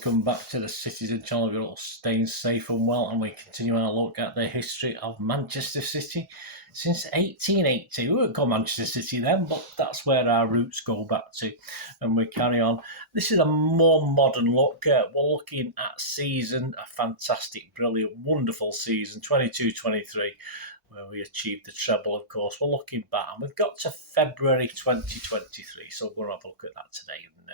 welcome back to the Citizen channel. We're all staying safe and well, and we continue our look at the history of Manchester City since 1880. We weren't called Manchester City then, but that's where our roots go back to, and we carry on. This is a more modern look. We're looking at season, a fantastic, brilliant, wonderful season, 22-23. Where we achieved the treble, of course. We're looking back, and we've got to February 2023, so we're going to have a look at that today. And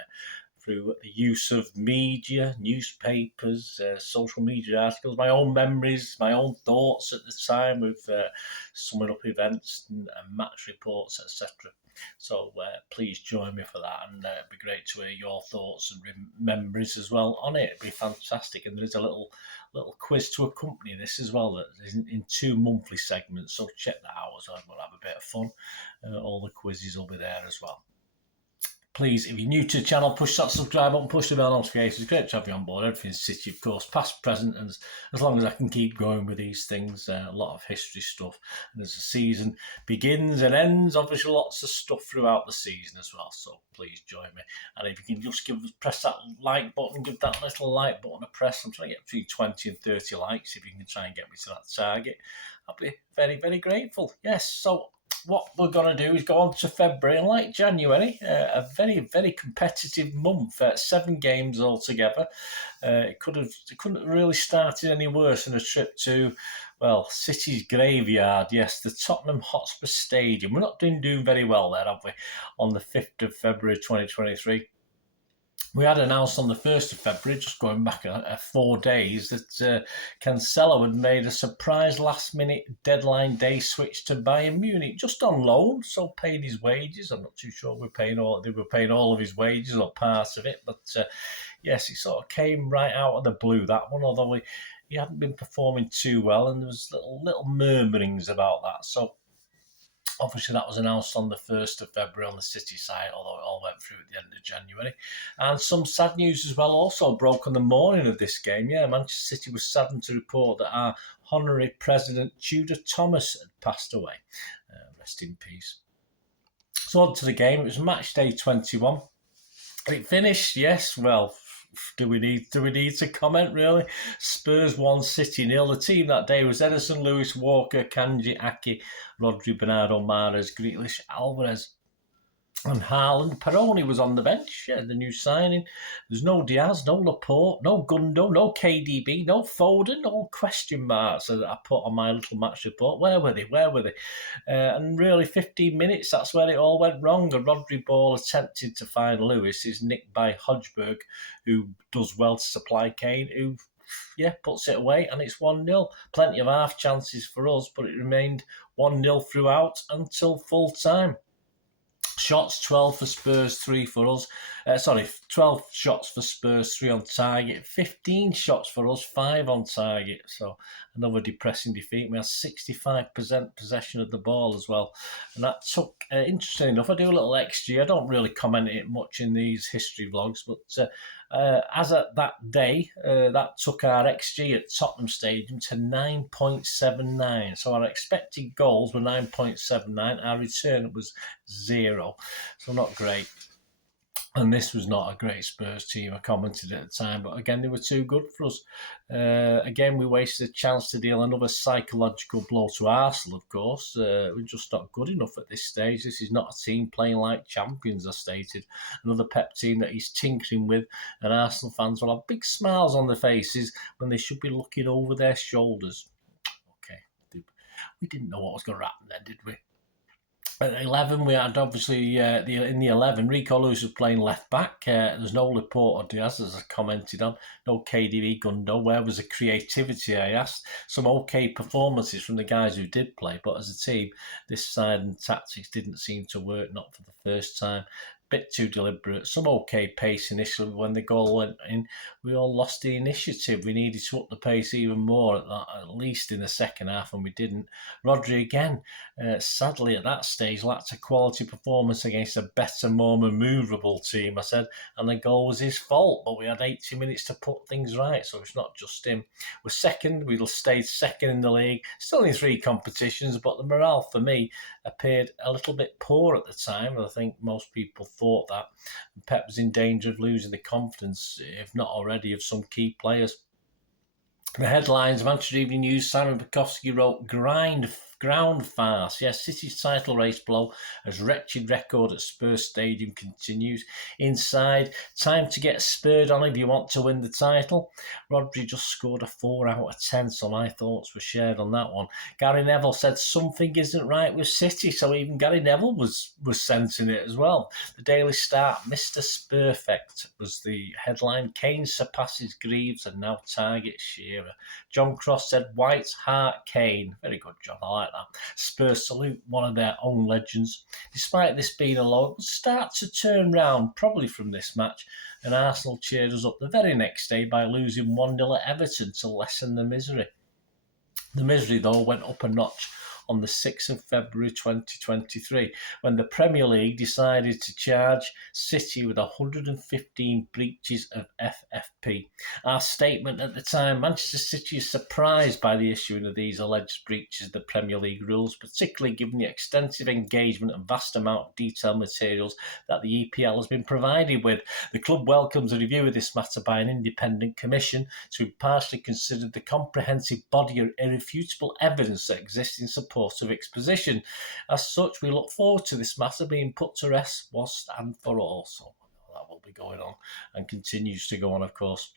through the use of media, newspapers, social media articles, my own memories, my own thoughts at the time with summing up events and match reports, etc. So please join me for that, and it'd be great to hear your thoughts and memories as well on it. It'd be fantastic, and there is a little quiz to accompany this as well that is in 2 monthly segments, so check that out as well. We'll have a bit of fun. All the quizzes will be there as well. Please, if you're new to the channel, push that subscribe button, push the bell notifications. It's great to have you on board. Everything's City, of course, past, present, and as long as I can keep going with these things, a lot of history stuff. And as the season begins and ends, obviously lots of stuff throughout the season as well. So please join me. And if you can just press that like button, give that little like button a press. I'm trying to get between 20 and 30 likes. If you can try and get me to that target, I'll be very, very grateful. Yes, so what we're going to do is go on to February, and like January, a very, very competitive month. 7 games altogether. It couldn't really started any worse than a trip to, well, City's graveyard. Yes, the Tottenham Hotspur Stadium. We're not doing very well there, have we? On the 5th of February 2023. We had announced on the 1st of February, just going back 4 days, that Cancelo had made a surprise last-minute deadline day switch to Bayern Munich, just on loan, so paid his wages. I'm not too sure they were paying all of his wages or part of it, but yes, it sort of came right out of the blue, that one, although he hadn't been performing too well, and there was little murmurings about that. So obviously, that was announced on the 1st of February on the City side, although it all went through at the end of January. And some sad news as well also broke on the morning of this game. Yeah, Manchester City was saddened to report that our honorary president, Tudor Thomas, had passed away. Rest in peace. So on to the game. It was match day 21. It finished, yes, well, do we need to comment, really? Spurs 1, City 0. The team that day was Ederson, Lewis, Walker, Kanji, Aki, Rodri, Bernardo, Mahrez, Grealish, Alvarez, and Haaland. Peroni was on the bench, the new signing. There's no Diaz, no Laporte, no Gundo, no KDB, no Foden, all question marks that I put on my little match report. Where were they? And really, 15 minutes, that's where it all went wrong. A Rodri ball attempted to find Lewis is nicked by Hojbjerg, who does well to supply Kane, who puts it away, and it's 1-0. Plenty of half chances for us, but it remained 1-0 throughout until full time. Shots 12 for Spurs, 3 for us. 12 shots for Spurs, 3 on target. 15 shots for us, 5 on target. So another depressing defeat. We had 65% possession of the ball as well. And that took, interesting enough, I do a little XG. I don't really comment it much in these history vlogs, but as at that day, that took our XG at Tottenham Stadium to 9.79. So our expected goals were 9.79. Our return was 0. So not great. And this was not a great Spurs team. I commented at the time, but again, they were too good for us. Again, we wasted a chance to deal another psychological blow to Arsenal, of course. We're just not good enough at this stage. This is not a team playing like champions, I stated. Another Pep team that he's tinkering with, and Arsenal fans will have big smiles on their faces when they should be looking over their shoulders. Okay, we didn't know what was going to happen then, did we? At 11, we had obviously in the 11, Rico Lewis was playing left back. There's no Laporte or Diaz, as I commented on. No KDB, Gundo. Where was the creativity, I asked? Some okay performances from the guys who did play, but as a team, this side and tactics didn't seem to work, not for the first time. Bit too deliberate. Some okay pace initially. When the goal went in, we all lost the initiative. We needed to up the pace even more, at least in the second half, and we didn't. Rodri again, sadly at that stage, lacked a quality performance against a better, more manoeuvrable team, I said, and the goal was his fault, but we had 80 minutes to put things right, so it's not just him. We're second. We'll stay second in the league, still in 3 competitions, but the morale for me appeared a little bit poor at the time, and I think most people thought that. Pep was in danger of losing the confidence, if not already, of some key players. The headlines, Manchester Evening News, Simon Bukowski wrote, ground farce. Yes, City's title race blow as wretched record at Spurs Stadium continues. Inside, time to get spurred on if you want to win the title. Rodri just scored a 4 out of 10, so my thoughts were shared on that one. Gary Neville said something isn't right with City, so even Gary Neville was sensing it as well. The Daily Star, Mr. Spurfect was the headline. Kane surpasses Greaves and now targets Shearer. John Cross said, White, Hart, Kane. Very good, John. I like that. Spurs salute one of their own legends. Despite this being a low, it will start to turn round, probably from this match, and Arsenal cheered us up the very next day by losing 1-0 at Everton to lessen the misery. The misery, though, went up a notch on the 6th of February 2023, when the Premier League decided to charge City with 115 breaches of FFP. Our statement at the time, Manchester City is surprised by the issuing of these alleged breaches of the Premier League rules, particularly given the extensive engagement and vast amount of detailed materials that the EPL has been provided with. The club welcomes a review of this matter by an independent commission to impartially consider the comprehensive body of irrefutable evidence that exists in support of its position. As such, we look forward to this matter being put to rest once and for all. So that will be going on and continues to go on, of course.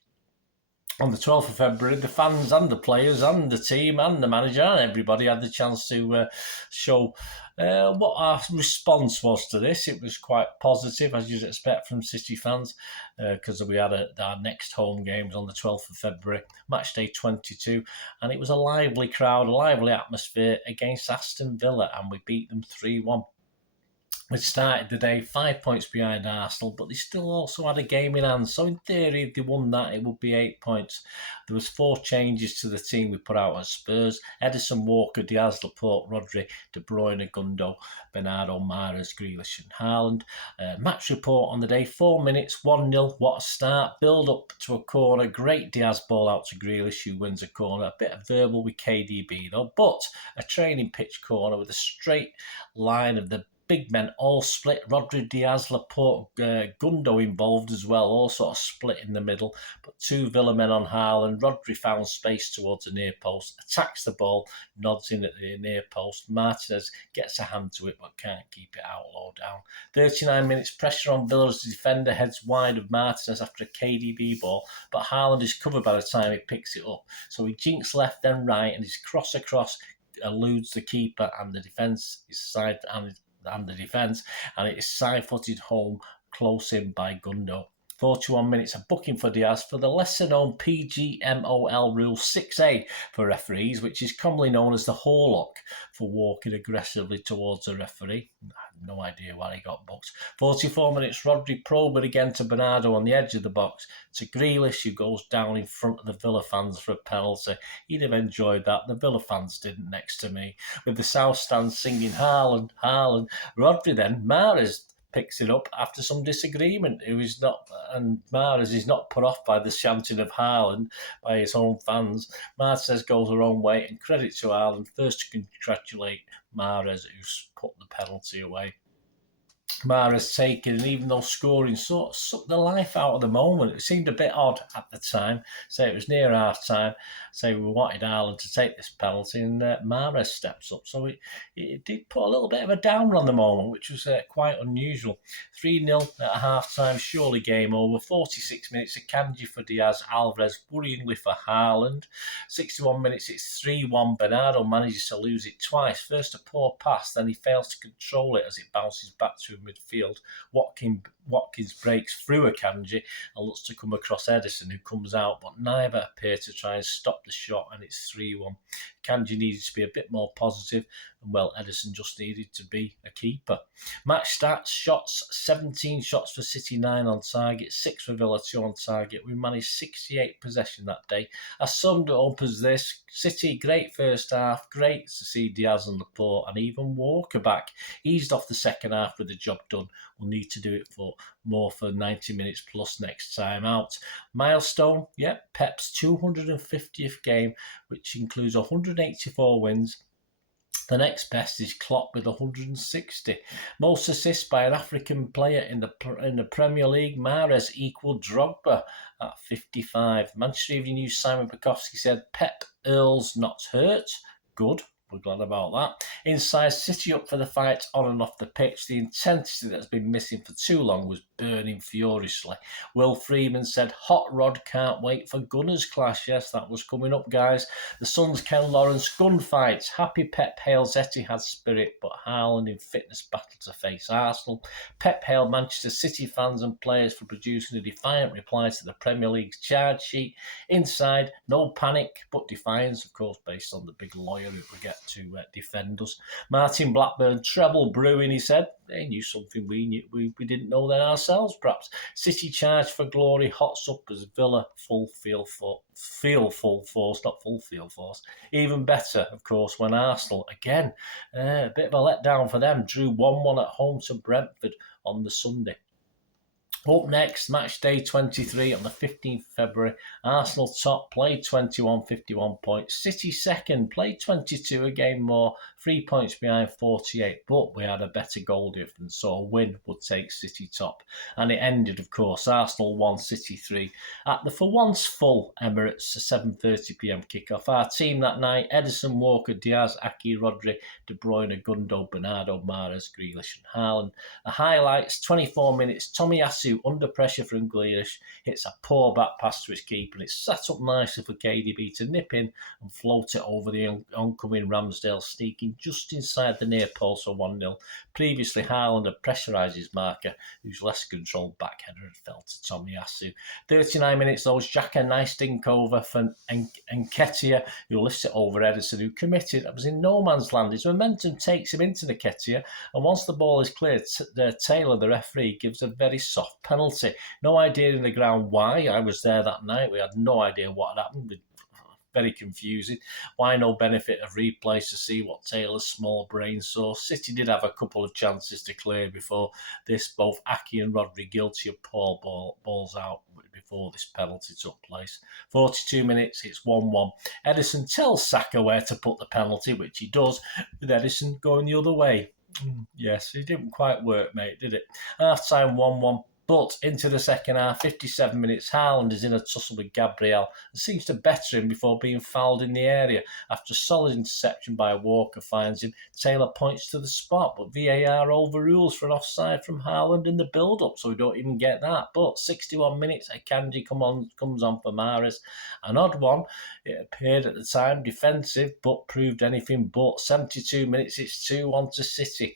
On the 12th of February, the fans and the players and the team and the manager and everybody had the chance to show what our response was to this. It was quite positive, as you'd expect from City fans, because we had our next home games on the 12th of February, match day 22, and it was a lively crowd, a lively atmosphere against Aston Villa, and we beat them 3-1. We started the day 5 points behind Arsenal, but they still also had a game in hand. So in theory, if they won that, it would be 8 points. There was 4 changes to the team we put out at Spurs. Edison, Walker, Diaz, Laporte, Rodri, De Bruyne, Gundo, Bernardo, Mahrez, Grealish and Haaland. Match report on the day, 4 minutes, 1-0. What a start. Build up to a corner. Great Diaz ball out to Grealish, who wins a corner. A bit of verbal with KDB though, but a training pitch corner with a straight line of the big men all split. Rodri, Diaz, Laporte, Gundo involved as well, all sort of split in the middle. But 2 Villa men on Haaland. Rodri found space towards the near post, attacks the ball, nods in at the near post. Martinez gets a hand to it but can't keep it out low down. 39 minutes, pressure on Villa's defender, heads wide of Martinez after a KDB ball, but Haaland is covered by the time he picks it up. So he jinks left then right, and his cross across eludes the keeper and the defence is side and the defence, and it is side-footed home close in by Gundo. 41 minutes of booking for Diaz for the lesser-known PGMOL Rule 6A for referees, which is commonly known as the Horlock, for walking aggressively towards a referee. I have no idea why he got booked. 44 minutes, Rodri probed again to Bernardo on the edge of the box, to Grealish, who goes down in front of the Villa fans for a penalty. He'd have enjoyed that. The Villa fans didn't, next to me, with the South Stand singing Haaland, Haaland. Rodri then, Mahrez picks it up after some disagreement. And Mahrez is not put off by the chanting of Haaland by his own fans. Martinez goes her own way, and credit to Haaland first to congratulate Mahrez, who's put the penalty away. Mahrez taken, and even though scoring sort of sucked the life out of the moment, it seemed a bit odd at the time. So it was near half time. So we wanted Haaland to take this penalty, and Mahrez steps up. So it did put a little bit of a downer on the moment, which was quite unusual. 3-0 at half time, surely game over. 46 minutes of Kanji for Diaz, Alvarez worryingly for Haaland. 61 minutes, it's 3-1. Bernardo manages to lose it twice. First a poor pass, then he fails to control it as it bounces back to him midfield. Watkins breaks through Akanji and looks to come across Edison, who comes out, but neither appear to try and stop the shot, and it's 3-1. Akanji needed to be a bit more positive, and well, Edison just needed to be a keeper. Match stats, shots, 17 shots for City, 9 on target, 6 for Villa, 2 on target. We managed 68 possession that day. I summed it up as this: City, great first half, great to see Diaz and Laporte and even Walker back. Eased off the second half with the job done. We'll need to do it for 90 minutes plus next time out. Milestone, Pep's 250th game, which includes 184 wins, The next best is Klopp with 160. Most assists by an African player in the Premier League. Mahrez equalled Drogba at 55. Manchester Evening News Simon Bukowski said Pep Earls not hurt. Good. We're glad about that. Inside, City up for the fight on and off the pitch. The intensity that's been missing for too long was burning furiously. Will Freeman said, Hot Rod can't wait for Gunners clash. Yes, that was coming up, guys. The Suns' Ken Lawrence gunfights. Happy Pep hails Etihad spirit, but Haaland in fitness battle to face Arsenal. Pep hailed Manchester City fans and players for producing a defiant reply to the Premier League's charge sheet. Inside, no panic, but defiance, of course, based on the big lawyer who we get to defend us. Martin Blackburn, treble brewing, he said. They knew something we didn't know then ourselves, perhaps. City charge for glory, hots up as Villa full field force, not full field force. Even better, of course, when Arsenal, again, a bit of a letdown for them, drew 1-1 at home to Brentford on the Sunday. Up next, match day 23 on the 15th of February. Arsenal top, played 21, 51 points. City second, played 22, a game more, 3 points behind 48. But we had a better goal difference, so a win would take City top. And it ended, of course, Arsenal 1, City 3 at the for once full Emirates 7:30pm kickoff. Our team that night, Ederson, Walker, Diaz, Aki, Rodri, De Bruyne, Gundo, Bernardo, Mahrez, Grealish and Haaland. The highlights, 24 minutes, Tomiyasu under pressure from Grealish hits a poor back pass to his keeper and it's set up nicely for KDB to nip in and float it over the oncoming Ramsdale, sneaking just inside the near post for 1-0. Previously, Haaland had pressurised his marker, whose less controlled backheader had fell to Tomiyasu. 39 minutes though, Xhaka, nice dink over for Nketiah, who lifts it over Ederson, who committed. It was in no man's land. His momentum takes him into Nketiah, and once the ball is cleared, Taylor, the referee, gives a very soft penalty. No idea in the ground why. I was there that night. We had no idea what had happened. Very confusing. Why no benefit of replays to see what Taylor's small brain saw? City did have a couple of chances to clear before this. Both Aki and Rodri guilty of poor balls out before this penalty took place. 42 minutes, it's 1-1. Ederson tells Saka where to put the penalty, which he does, with Ederson going the other way. Yes, it didn't quite work, mate, did it? Half-time 1-1. But into the second half, 57 minutes, Haaland is in a tussle with Gabriel and seems to better him before being fouled in the area. After a solid interception by Walker finds him, Taylor points to the spot, but VAR overrules for an offside from Haaland in the build-up, so we don't even get that. But 61 minutes, Akanji comes on for Mahrez. An odd one, it appeared at the time defensive, but proved anything but. 72 minutes, it's 2-1 to City.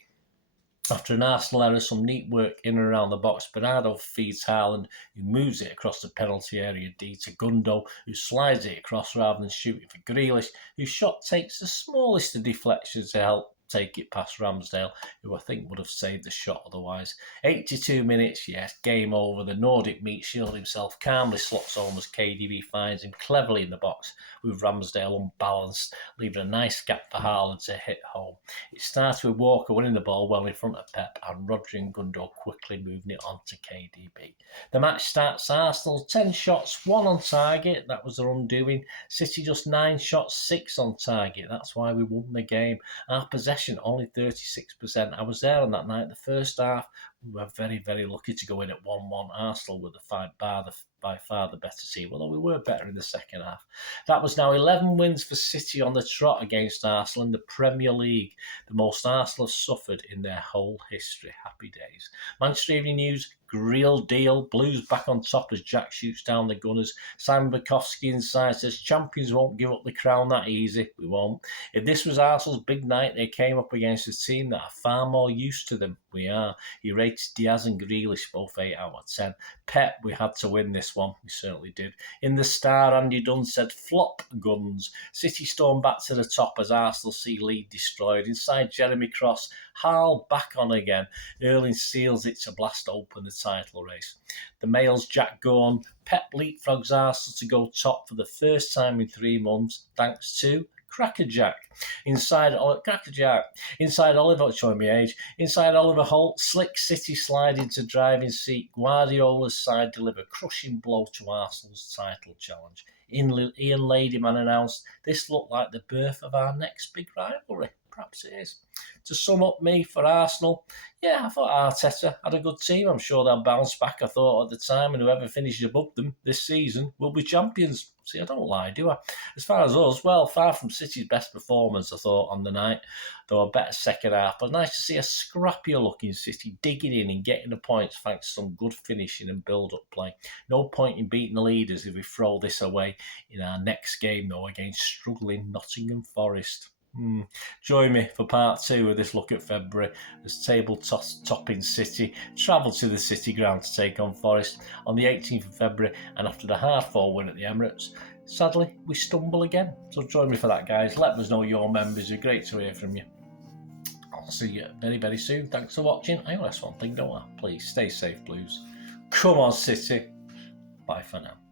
After an Arsenal error, some neat work in and around the box, Bernardo feeds Haaland, who moves it across the penalty area D to Gundo, who slides it across rather than shooting for Grealish, whose shot takes the smallest of deflections to help take it past Ramsdale, who I think would have saved the shot otherwise. 82 minutes, yes, game over. The Nordic meat shield himself calmly slots home as KDB finds him cleverly in the box with Ramsdale unbalanced, leaving a nice gap for Haaland to hit home. It starts with Walker winning the ball well in front of Pep and Rodri and Gundo quickly moving it on to KDB. The match starts, Arsenal 10 shots, 1 on target. That was their undoing. City just 9 shots, 6 on target. That's why we won the game. Our possession only 36%. I was there on that night. The first half, we were very, very lucky to go in at 1-1. Arsenal with by far the better team, although we were better in the second half. That was now 11 wins for City on the trot against Arsenal in the Premier League, the most Arsenal have suffered in their whole history. Happy days. Manchester Evening News, real deal. Blues back on top as Jack shoots down the Gunners. Simon Bukowski inside says, champions won't give up the crown that easy. We won't. If this was Arsenal's big night, they came up against a team that are far more used to them. We are. He rates Diaz and Grealish both 8 out of 10. Pep, we had to win this one. We certainly did. In the Star, Andy Dunn said, flop guns. City storm back to the top as Arsenal see lead destroyed. Inside Jeremy Cross, Hal back on again. Erling seals it to blast open the title race. The Mail's Jack Gorn. Pep leapfrogs Arsenal to go top for the first time in 3 months, thanks to Crackerjack. Inside Oliver, showing me age. Inside Oliver Holt, slick City slide into driving seat. Guardiola's side deliver crushing blow to Arsenal's title challenge. Ian Ladyman announced, this looked like the birth of our next big rivalry. Perhaps it is. To sum up me for Arsenal, yeah, I thought Arteta had a good team. I'm sure they'll bounce back, I thought at the time, and whoever finishes above them this season will be champions. See, I don't lie, do I? As far as us, well, far from City's best performance, I thought, on the night, though a better second half. But nice to see a scrappier looking City digging in and getting the points thanks to some good finishing and build-up play. No point in beating the leaders if we throw this away in our next game, though, against struggling Nottingham Forest. Join me for part 2 of this look at February as table-topping City travel to the City ground to take on Forest on the 18th of February, and after the hard-fought win at the Emirates, sadly, we stumble again. So join me for that, guys. Let us know your members. It's great to hear from you. I'll see you very, very soon. Thanks for watching. I always one thing, don't I? Please stay safe, Blues. Come on, City. Bye for now.